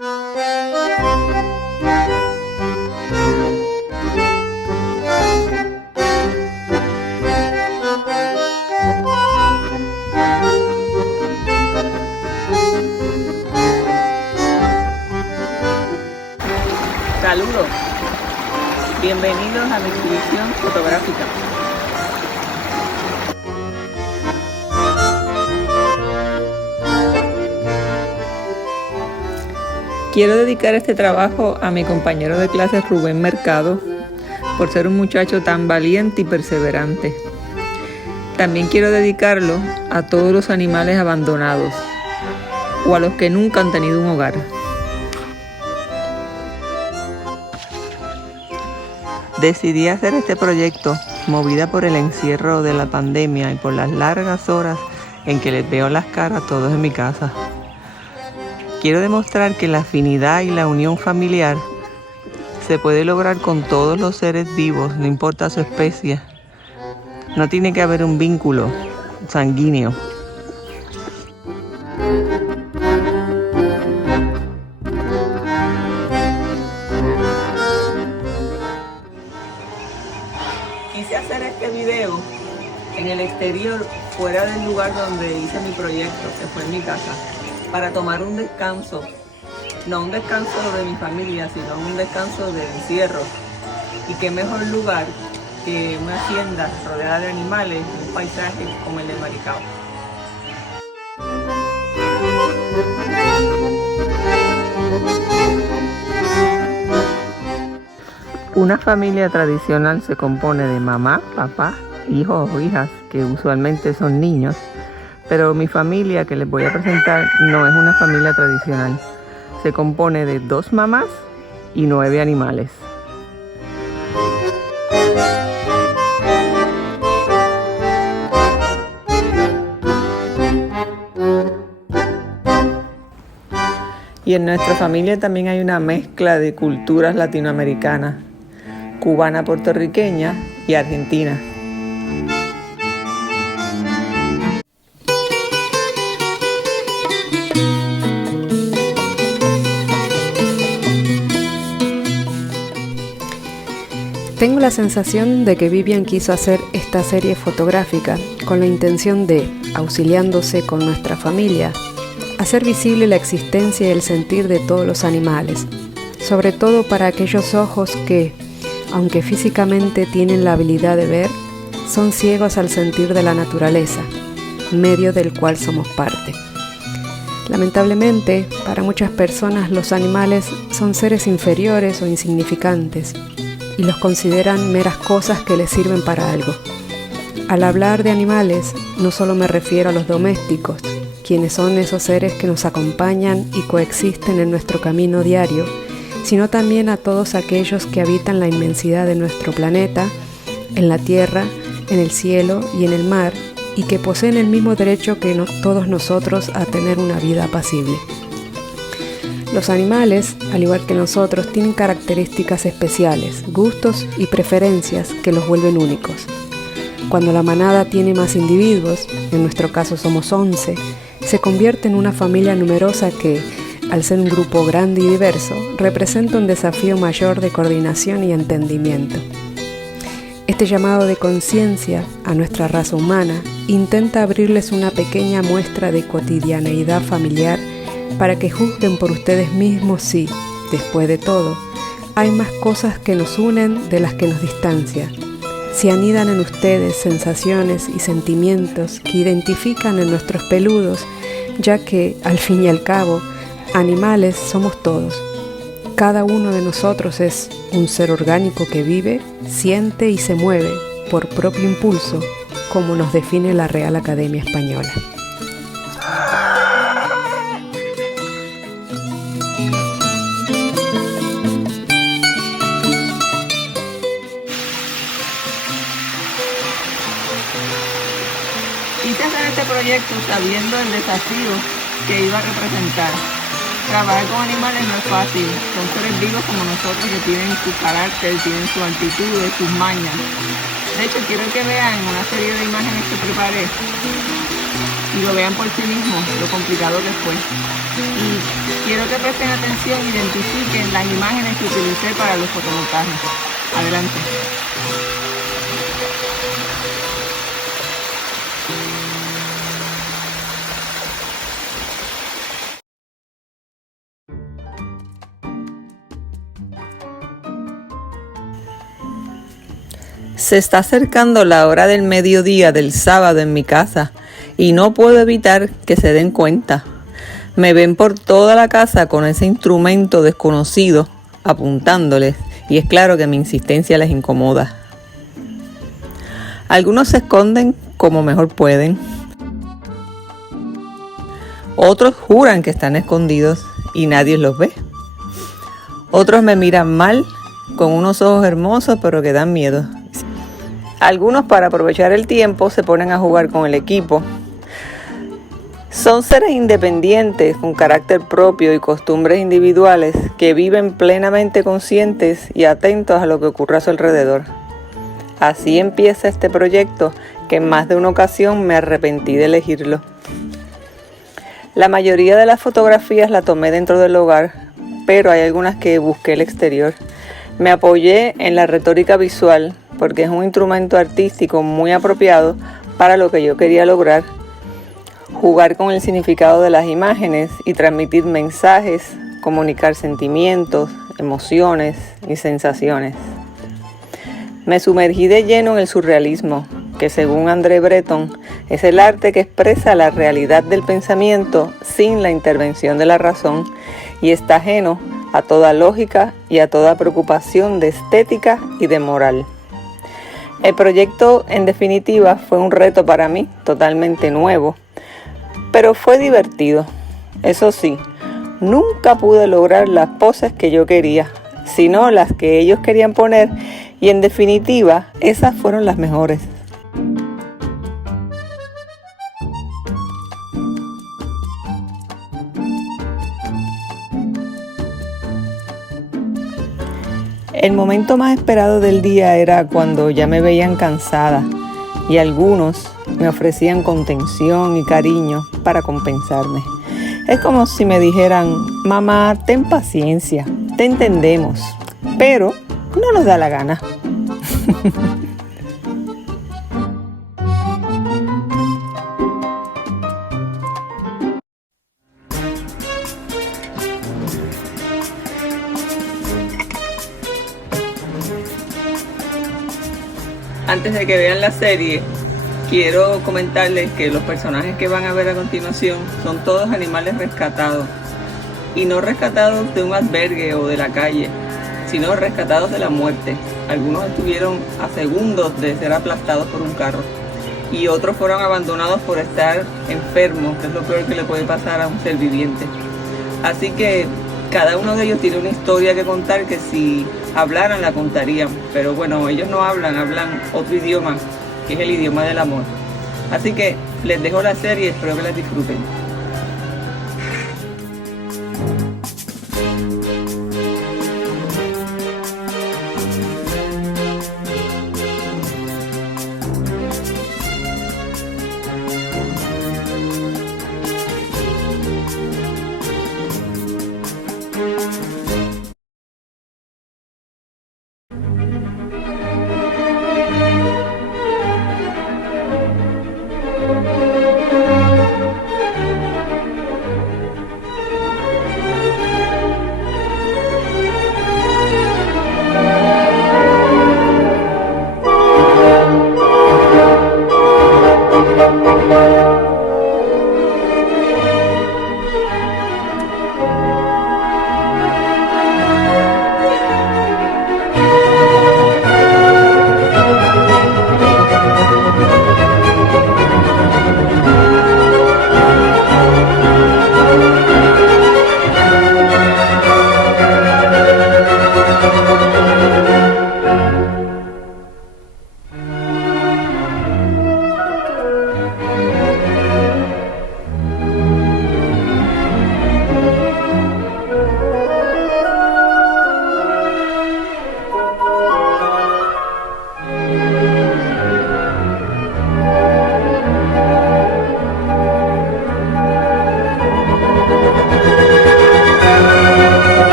Saludos, bienvenidos a mi exhibición fotográfica. Quiero dedicar este trabajo a mi compañero de clase Rubén Mercado por ser un muchacho tan valiente y perseverante. También quiero dedicarlo a todos los animales abandonados o a los que nunca han tenido un hogar. Decidí hacer este proyecto movida por el encierro de la pandemia y por las largas horas en que les veo las caras a todos en mi casa. Quiero demostrar que la afinidad y la unión familiar se puede lograr con todos los seres vivos, no importa su especie. No tiene que haber un vínculo sanguíneo. Quise hacer este video en el exterior, fuera del lugar donde hice mi proyecto, que fue en mi casa, para tomar un descanso, no un descanso de mi familia, sino un descanso de encierro. Y qué mejor lugar que una hacienda rodeada de animales, un paisaje como el de Maricao. Una familia tradicional se compone de mamá, papá, hijos o hijas, que usualmente son niños, pero mi familia que les voy a presentar no es una familia tradicional. Se compone de 2 mamás y 9 animales. Y en nuestra familia también hay una mezcla de culturas latinoamericanas, cubana, puertorriqueña y argentina. Tengo la sensación de que Vivian quiso hacer esta serie fotográfica con la intención de, auxiliándose con nuestra familia, hacer visible la existencia y el sentir de todos los animales, sobre todo para aquellos ojos que, aunque físicamente tienen la habilidad de ver, son ciegos al sentir de la naturaleza, medio del cual somos parte. Lamentablemente, para muchas personas los animales son seres inferiores o insignificantes y los consideran meras cosas que les sirven para algo. Al hablar de animales, no solo me refiero a los domésticos, quienes son esos seres que nos acompañan y coexisten en nuestro camino diario, sino también a todos aquellos que habitan la inmensidad de nuestro planeta, en la tierra, en el cielo y en el mar, y que poseen el mismo derecho que todos nosotros a tener una vida apacible. Los animales, al igual que nosotros, tienen características especiales, gustos y preferencias que los vuelven únicos. Cuando la manada tiene más individuos, en nuestro caso somos 11, se convierte en una familia numerosa que, al ser un grupo grande y diverso, representa un desafío mayor de coordinación y entendimiento. Este llamado de conciencia a nuestra raza humana intenta abrirles una pequeña muestra de cotidianeidad familiar para que juzguen por ustedes mismos si, después de todo, hay más cosas que nos unen de las que nos distancian. Si anidan en ustedes sensaciones y sentimientos que identifican en nuestros peludos, ya que, al fin y al cabo, animales somos todos. Cada uno de nosotros es un ser orgánico que vive, siente y se mueve por propio impulso, como nos define la Real Academia Española. Quise hacer este proyecto sabiendo el desafío que iba a representar. Trabajar con animales no es fácil, son seres vivos como nosotros que tienen su carácter, tienen sus actitudes, sus mañas. De hecho, quiero que vean una serie de imágenes que preparé y lo vean por sí mismos, lo complicado que fue. Y quiero que presten atención e identifiquen las imágenes que utilicé para los fotomontajes. Adelante. Se está acercando la hora del mediodía del sábado en mi casa y no puedo evitar que se den cuenta. Me ven por toda la casa con ese instrumento desconocido apuntándoles y es claro que mi insistencia les incomoda. Algunos se esconden como mejor pueden. Otros juran que están escondidos y nadie los ve. Otros me miran mal con unos ojos hermosos pero que dan miedo. Algunos, para aprovechar el tiempo, se ponen a jugar con el equipo. Son seres independientes con carácter propio y costumbres individuales que viven plenamente conscientes y atentos a lo que ocurre a su alrededor. Así empieza este proyecto que en más de una ocasión me arrepentí de elegirlo. La mayoría de las fotografías la tomé dentro del hogar, pero hay algunas que busqué el exterior. Me apoyé en la retórica visual porque es un instrumento artístico muy apropiado para lo que yo quería lograr: jugar con el significado de las imágenes y transmitir mensajes, comunicar sentimientos, emociones y sensaciones. Me sumergí de lleno en el surrealismo, que según André Breton es el arte que expresa la realidad del pensamiento sin la intervención de la razón y está ajeno a toda lógica y a toda preocupación de estética y de moral. El proyecto, en definitiva, fue un reto para mí, totalmente nuevo, pero fue divertido. Eso sí, nunca pude lograr las poses que yo quería, sino las que ellos querían poner, y en definitiva, esas fueron las mejores. El momento más esperado del día era cuando ya me veían cansada y algunos me ofrecían contención y cariño para compensarme. Es como si me dijeran: mamá, ten paciencia, te entendemos, pero no nos da la gana. Antes de que vean la serie, quiero comentarles que los personajes que van a ver a continuación son todos animales rescatados. Y no rescatados de un albergue o de la calle, sino rescatados de la muerte. Algunos estuvieron a segundos de ser aplastados por un carro. Y otros fueron abandonados por estar enfermos, que es lo peor que le puede pasar a un ser viviente. Así que cada uno de ellos tiene una historia que contar que si hablaran la contarían, pero bueno, ellos no hablan otro idioma, que es el idioma del amor. Así que les dejo la serie y espero que la disfruten.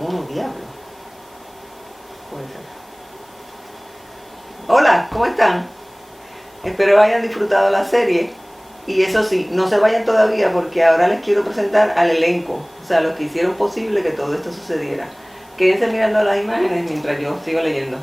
Mono diablo. Puede ser. Hola, ¿cómo están? Espero hayan disfrutado la serie. Y eso sí, no se vayan todavía porque ahora les quiero presentar al elenco, o sea, los que hicieron posible que todo esto sucediera. Quédense mirando las imágenes mientras yo sigo leyendo.